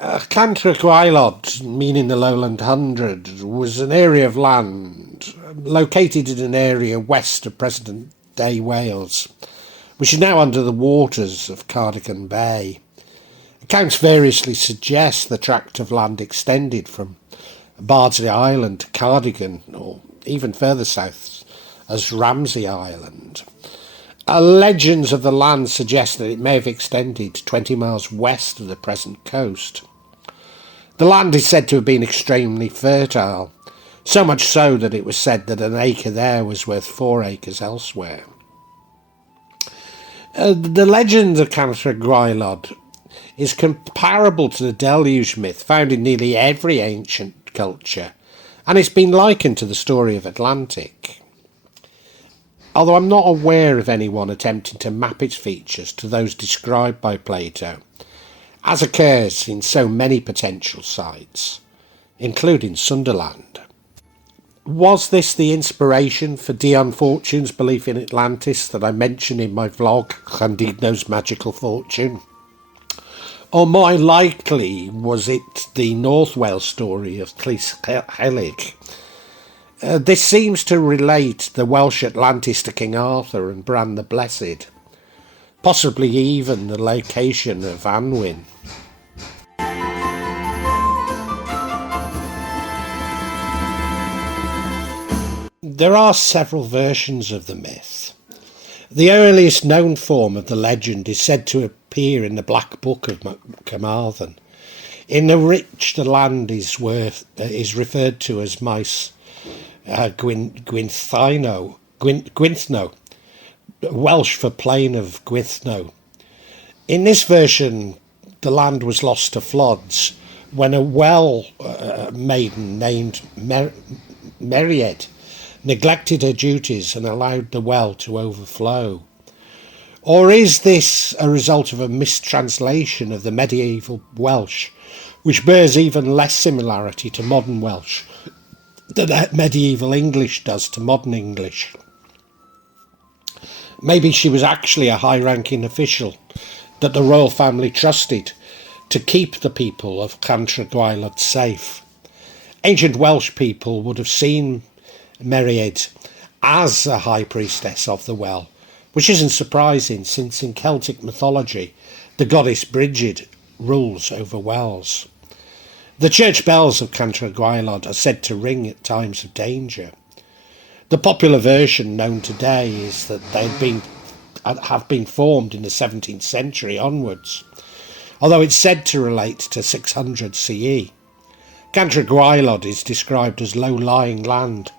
Cantre'r Gwaelod, meaning the Lowland Hundred, was an area of land located in an area west of present-day Wales, which is now under the waters of Cardigan Bay. Accounts variously suggest the tract of land extended from Bardsey Island to Cardigan, or even further south as Ramsey Island. Legends of the land suggest that it may have extended 20 miles west of the present coast. The land is said to have been extremely fertile, so much so that it was said that an acre there was worth 4 acres elsewhere. The legend of Cantre'r Gwaelod is comparable to the deluge myth found in nearly every ancient culture, and it's been likened to the story of Atlantic. Although I'm not aware of anyone attempting to map its features to those described by Plato, as occurs in so many potential sites, including Sundaland. Was this the inspiration for Dion Fortune's belief in Atlantis that I mentioned in my vlog, Llandudno's Magical Fortune? Or more likely, was it the North Wales story of Llys Helig? This seems to relate the Welsh Atlantis to King Arthur and Bran the Blessed, possibly even the location of Anwyn. There are several versions of the myth. The earliest known form of the legend is said to appear in the Black Book of Carmarthen, in which the land is referred to as Maes Gwynthno, Welsh for plain of Gwynthno. In this version, the land was lost to floods when a well maiden named Meried neglected her duties and allowed the well to overflow. Or is this a result of a mistranslation of the medieval Welsh, which bears even less similarity to modern Welsh than medieval English does to modern English? Maybe she was actually a high-ranking official that the royal family trusted to keep the people of Cantre'r Gwaelod safe. Ancient Welsh people would have seen Meried as a high priestess of the well, which isn't surprising since in Celtic mythology the goddess Brigid rules over wells. The church bells of Cantre'r Gwaelod are said to ring at times of danger. The popular version known today is that they have been formed in the 17th century onwards, although it's said to relate to 600 CE. Cantre'r Gwaelod is described as low-lying land,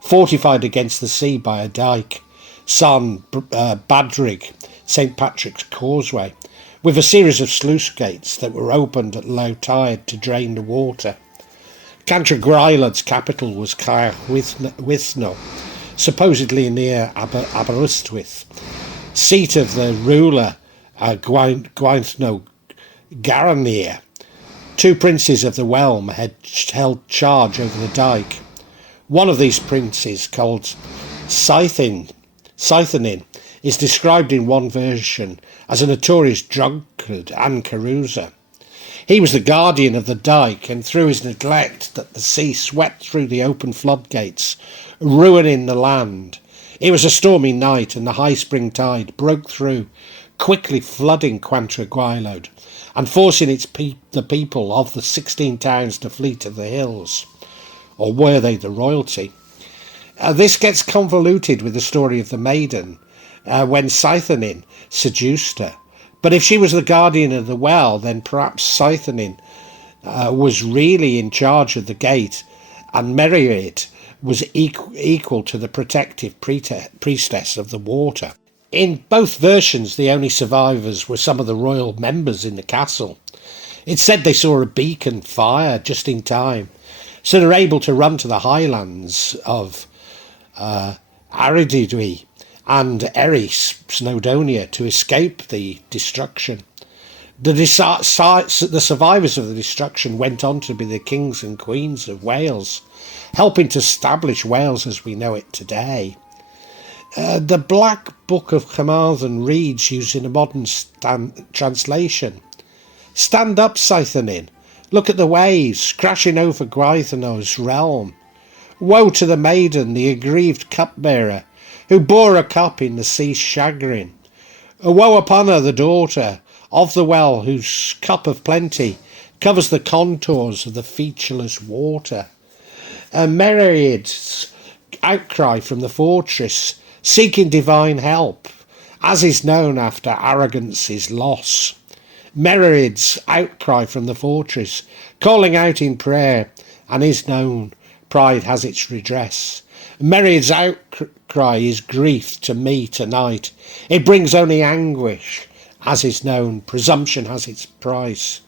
fortified against the sea by a dyke, Badrig, St Patrick's Causeway, with a series of sluice gates that were opened at low tide to drain the water. Cantre'r Gwaelod's capital was Caer Withno, supposedly near Aberystwyth, seat of the ruler Gwaithno Garanir. 2 princes of the realm had held charge over the dyke. One of these princes, called Scythin, is described in one version as a notorious drunkard and carouser. He was the guardian of the dyke, and through his neglect that the sea swept through the open floodgates, ruining the land. It was a stormy night, and the high spring tide broke through, quickly flooding Cantre'r Gwaelod and forcing the people of the 16 towns to flee to the hills. Or were they the royalty? This gets convoluted with the story of the maiden, when Scythonin seduced her. But if she was the guardian of the well, then perhaps Scythonin was really in charge of the gate, and Meried was equal to the protective priestess of the water. In both versions, the only survivors were some of the royal members in the castle. It's said they saw a beacon fire just in time, so they're able to run to the highlands of Aridwy and Eri Snowdonia to escape the destruction. The survivors of the destruction went on to be the kings and queens of Wales, helping to establish Wales as we know it today. The Black Book of Carmarthen reads, using a modern translation, "Stand up, Scythonin, Look at the waves crashing over Gwaelod's realm. Woe to the maiden, the aggrieved cupbearer, who bore a cup in the sea's chagrin. Woe upon her, the daughter of the well, whose cup of plenty covers the contours of the featureless water. A myriad's outcry from the fortress, seeking divine help, as is known after arrogance's loss. Myriad's outcry from the fortress, calling out in prayer, and is known, pride has its redress. Myriad's outcry is grief to me tonight. It brings only anguish, as is known, presumption has its price.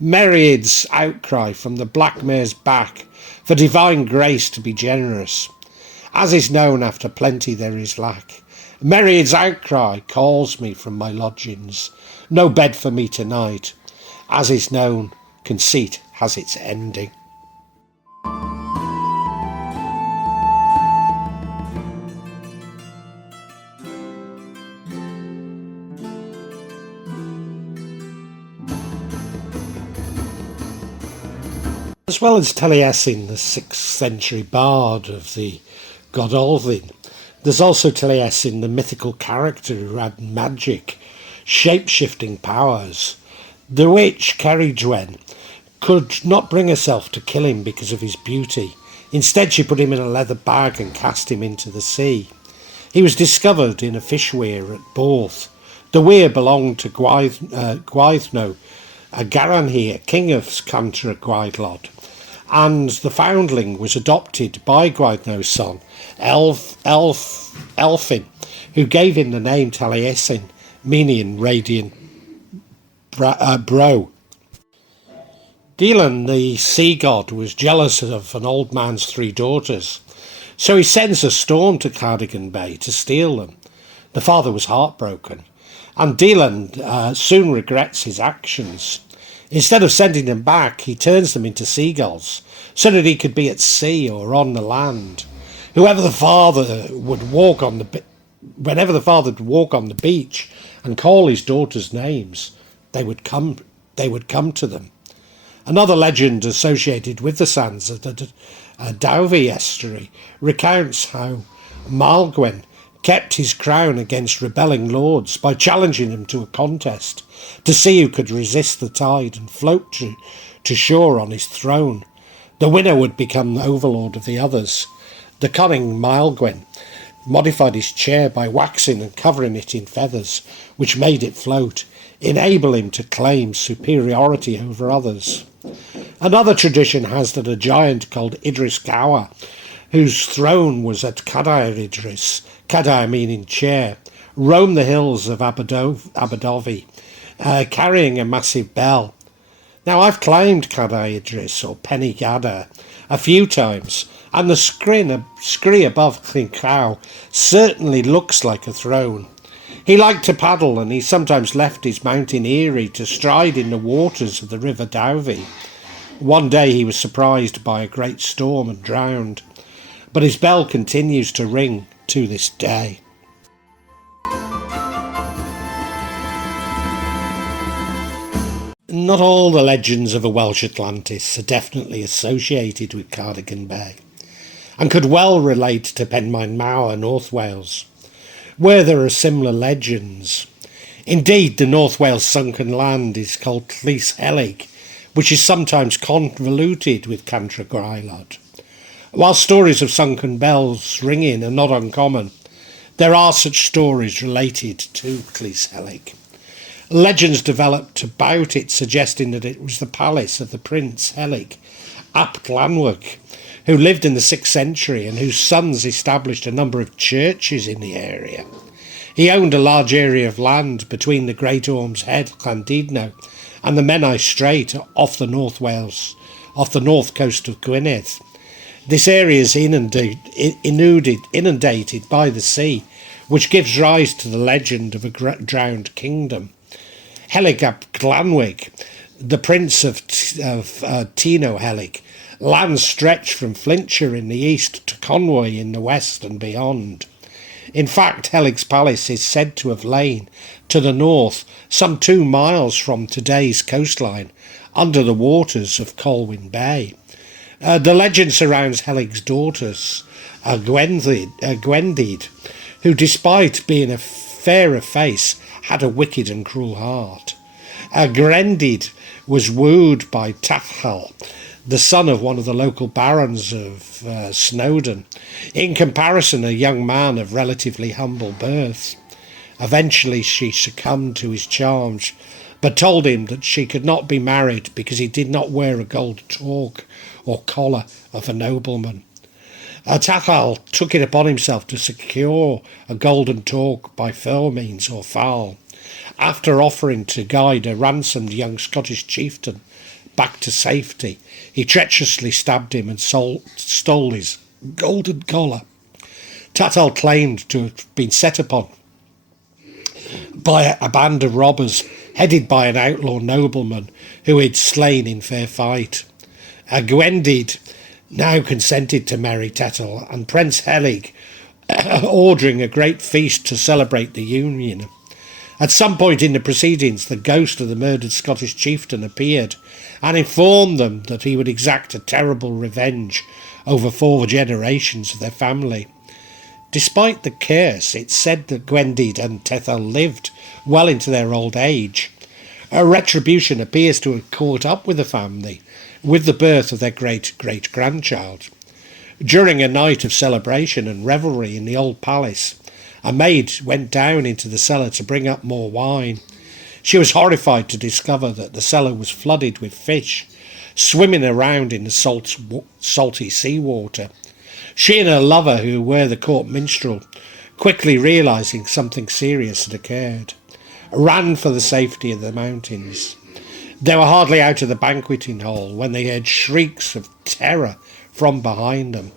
Myriad's outcry from the black mare's back, for divine grace to be generous, as is known after plenty there is lack. Myriad's outcry calls me from my lodgings, no bed for me tonight, as is known, conceit has its ending. As well as Taliesin, the 6th century bard of the Godolphin, there's also Taliesin, the mythical character who had magic, shape-shifting powers. The witch Cerridwen could not bring herself to kill him because of his beauty. Instead, she put him in a leather bag and cast him into the sea. He was discovered in a fish weir at Borth. The weir belonged to Gwaelod, a Garanhir, king of Cantre'r Gwaelod, and the foundling was adopted by Gwaelod's son, Elfyn, who gave him the name Taliesin, meaning radiant brow. Dion, the sea god, was jealous of an old man's 3 daughters, so he sends a storm to Cardigan Bay to steal them. The father was heartbroken, and Dion soon regrets his actions. Instead of sending them back, he turns them into seagulls, so that he could be at sea or on the land. Whenever the father would walk on the beach and call his daughters names, they would come to them. Another legend associated with the sands of the Dowvey estuary recounts how Maelgwn kept his crown against rebelling lords by challenging them to a contest to see who could resist the tide and float to shore on his throne. The winner would become the overlord of the others. The cunning Maelgwn modified his chair by waxing and covering it in feathers, which made it float, enabling him to claim superiority over others. Another tradition has that a giant called Idris Gower, whose throne was at Cadair Idris, Cadair meaning chair, roamed the hills of Aberdofi, carrying a massive bell. Now, I've climbed Cadair Idris, or Penny Gada, a few times, and the scree above Clincow certainly looks like a throne. He liked to paddle, and he sometimes left his mountain eyrie to stride in the waters of the River Dowvey. One day he was surprised by a great storm and drowned, but his bell continues to ring to this day. Not all the legends of a Welsh Atlantis are definitely associated with Cardigan Bay, and could well relate to Penmaen Mawr, North Wales, where there are similar legends. Indeed, the North Wales sunken land is called Llys Helig, which is sometimes convoluted with Cantre'r Gwaelod. While stories of sunken bells ringing are not uncommon, there are such stories related to Llys Helig. Legends developed about it suggesting that it was the palace of the Prince Helig ap Llanwg, who lived in the 6th century and whose sons established a number of churches in the area. He owned a large area of land between the Great Orme's Head, Llandudno, and the Menai Strait off the north coast of Gwynedd. This area is inundated by the sea, which gives rise to the legend of a drowned kingdom. Helig ap Llanwg, the prince of Tino Helig, lands stretched from Flintshire in the east to Conwy in the west and beyond. In fact, Helig's palace is said to have lain to the north, some 2 miles from today's coastline, under the waters of Colwyn Bay. The legend surrounds Helig's daughters, Gwendid, who, despite being a fair of face, had a wicked and cruel heart. Gwendid was wooed by Tathal, the son of one of the local barons of Snowdon, in comparison a young man of relatively humble birth. Eventually she succumbed to his charms, but told him that she could not be married because he did not wear a gold torque or collar of a nobleman. Tathal took it upon himself to secure a golden torque by fair means or foul. After offering to guide a ransomed young Scottish chieftain back to safety, he treacherously stabbed him and stole his golden collar. Tathal claimed to have been set upon by a band of robbers headed by an outlaw nobleman who he'd slain in fair fight. Gwendid now consented to marry Tathal, and Prince Helig ordering a great feast to celebrate the union. At some point in the proceedings, the ghost of the murdered Scottish chieftain appeared and informed them that he would exact a terrible revenge over 4 generations of their family. Despite the curse, it's said that Gwendid and Tathal lived well into their old age. A retribution appears to have caught up with the family with the birth of their great-great-grandchild. During a night of celebration and revelry in the old palace, a maid went down into the cellar to bring up more wine. She was horrified to discover that the cellar was flooded with fish, swimming around in the salty seawater. She and her lover, who were the court minstrel, quickly realising something serious had occurred, ran for the safety of the mountains. They were hardly out of the banqueting hall when they heard shrieks of terror from behind them.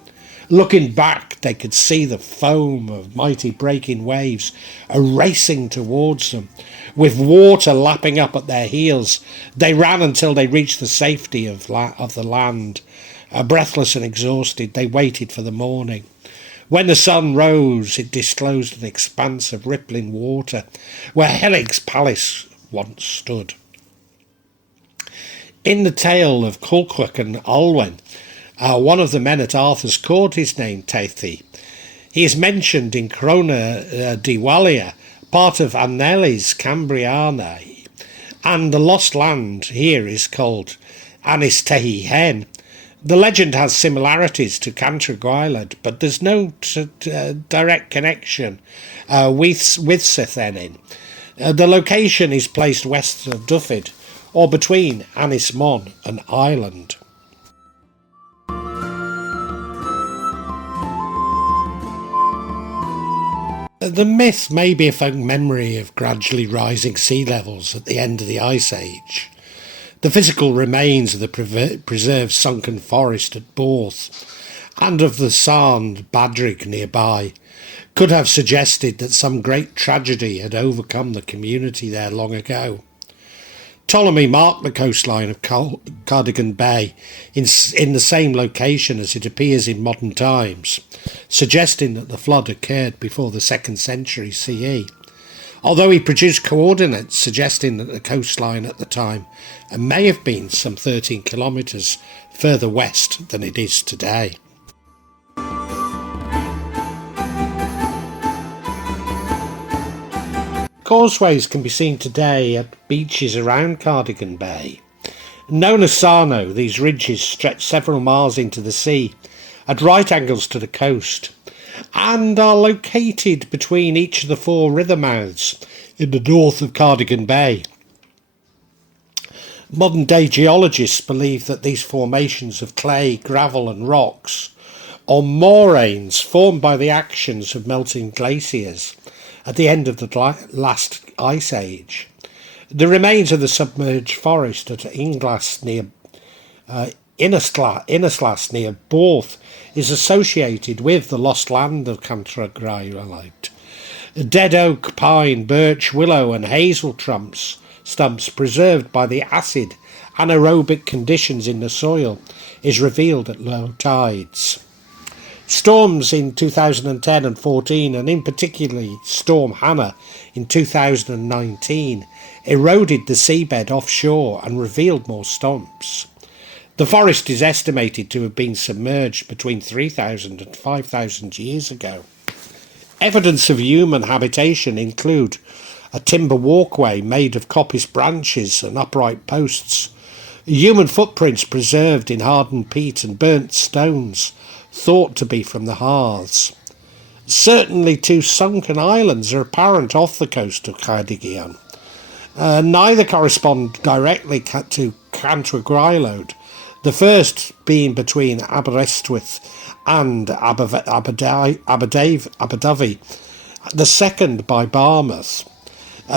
Looking back, they could see the foam of mighty breaking waves racing towards them. With water lapping up at their heels, they ran until they reached the safety of the land. Breathless and exhausted, they waited for the morning. When the sun rose, it disclosed an expanse of rippling water where Helig's palace once stood. In the tale of Culhwch and Olwen, one of the men at Arthur's court is named Teithi. He is mentioned in Crona Diwalia, part of Anneli's Cambriana, and the lost land here is called Anis Tehi Hen. The legend has similarities to Cantre'r Gwaelod, but there's no direct connection with Sythenin. The location is placed west of Dyfed, or between Anis Mon and Ireland. The myth may be a folk memory of gradually rising sea levels at the end of the Ice Age. The physical remains of the preserved sunken forest at Borth and of the Sarn Badrig nearby could have suggested that some great tragedy had overcome the community there long ago. Ptolemy marked the coastline of Cardigan Bay in the same location as it appears in modern times, suggesting that the flood occurred before the 2nd century CE, although he produced coordinates suggesting that the coastline at the time may have been some 13 kilometres further west than it is today. Causeways can be seen today at beaches around Cardigan Bay. Known as Sarno, these ridges stretch several miles into the sea at right angles to the coast and are located between each of the 4 river mouths in the north of Cardigan Bay. Modern day geologists believe that these formations of clay, gravel and rocks are moraines formed by the actions of melting glaciers at the end of the last ice age. The remains of the submerged forest at Inglas near Innisglas near Borth is associated with the lost land of Cantre'r Gwaelod. Dead oak, pine, birch, willow and hazel stumps preserved by the acid anaerobic conditions in the soil is revealed at low tides. Storms in 2010 and 14, and in particularly Storm Hannah in 2019, eroded the seabed offshore and revealed more stumps. The forest is estimated to have been submerged between 3,000 and 5,000 years ago. Evidence of human habitation include a timber walkway made of coppice branches and upright posts, human footprints preserved in hardened peat and burnt stones, thought to be from the hearths. Certainly 2 sunken islands are apparent off the coast of Cardigan. Neither correspond directly to Cantre'r Gwaelod, the first being between Aberystwyth and Aberdyfi, the second by Barmouth.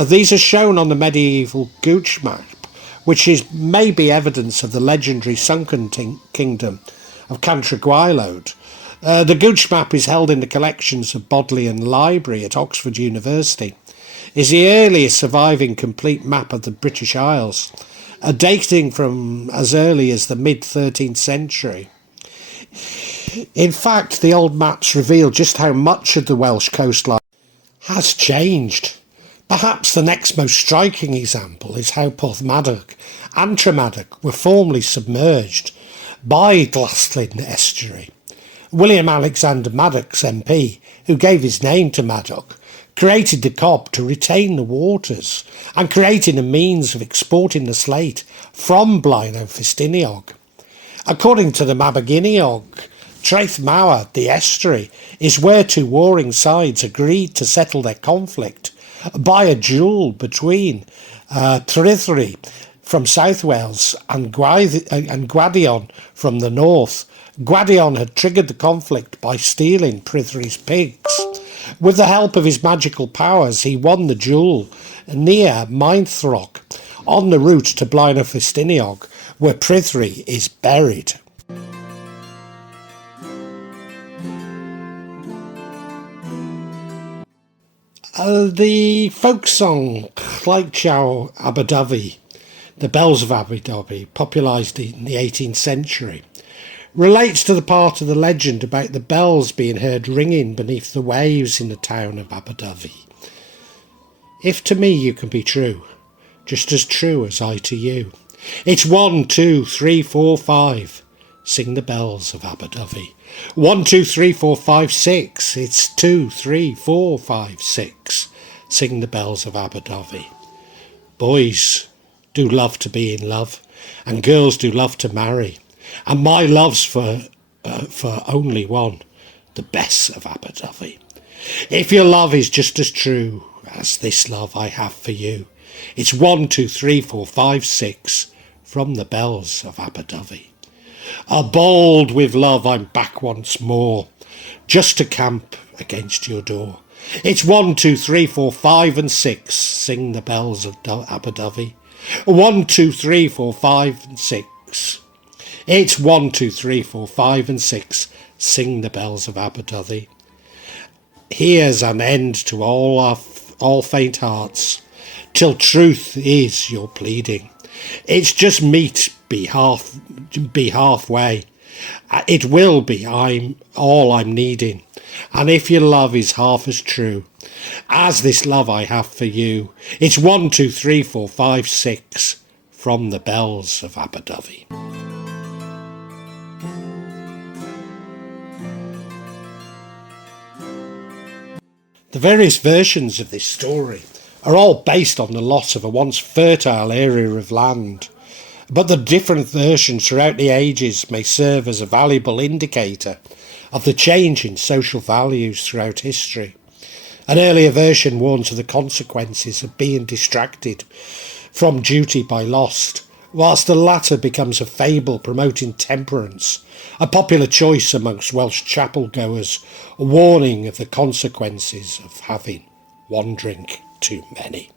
These are shown on the medieval Gooch map, which is maybe evidence of the legendary sunken kingdom of Cantre'r Gwaelod. The Gooch map is held in the collections of Bodleian Library at Oxford University. Is the earliest surviving complete map of the British Isles, dating from as early as the mid-13th century. In fact, the old maps reveal just how much of the Welsh coastline has changed. Perhaps the next most striking example is how Porthmadog and Tremadog were formerly submerged by Glaslyn Estuary. William Alexander Maddox MP, who gave his name to Madog, created the cob to retain the waters and creating a means of exporting the slate from Blaenau Ffestiniog. According to the Mabinogion, Traeth Mawr, the estuary, is where 2 warring sides agreed to settle their conflict by a duel between Pryderi from South Wales and Gwydion from the north. Gwydion had triggered the conflict by stealing Pryderi's pigs. With the help of his magical powers, he won the duel near Maenthroch, on the route to Blaenau Ffestiniog, where Pryderi is buried. The folk song Llygawr Aberdyfi, the Bells of Aberdyfi, popularised in the 18th century, relates to the part of the legend about the bells being heard ringing beneath the waves in the town of Aberdyfi. If to me you can be true, just as true as I to you. It's 1, 2, 3, 4, 5. Sing the bells of Aberdyfi. 1, 2, 3, 4, 5, 6. It's 2, 3, 4, 5, 6. Sing the bells of Aberdyfi. Boys do love to be in love, and girls do love to marry. And my love's for only one, the Bess of Aberdyfi. If your love is just as true as this love I have for you, it's 1, 2, 3, 4, 5, 6 from the bells of Aberdyfi. Bold with love I'm back once more, just to camp against your door. It's 1, 2, 3, 4, 5 and 6, sing the bells of Aberdyfi. 1, 2, 3, 4, 5 and 6. It's 1, 2, 3, 4, 5 and 6, sing the bells of Aberdyfi. Here's an end to all faint hearts, till truth is your pleading. It's just meet be halfway. It will be all I'm needing. And if your love is half as true as this love I have for you, it's 1, 2, 3, 4, 5, 6 from the bells of Aberdyfi. The various versions of this story are all based on the loss of a once fertile area of land, but the different versions throughout the ages may serve as a valuable indicator of the change in social values throughout history. An earlier version warns of the consequences of being distracted from duty by lust, whilst the latter becomes a fable promoting temperance, a popular choice amongst Welsh chapel goers, a warning of the consequences of having one drink too many.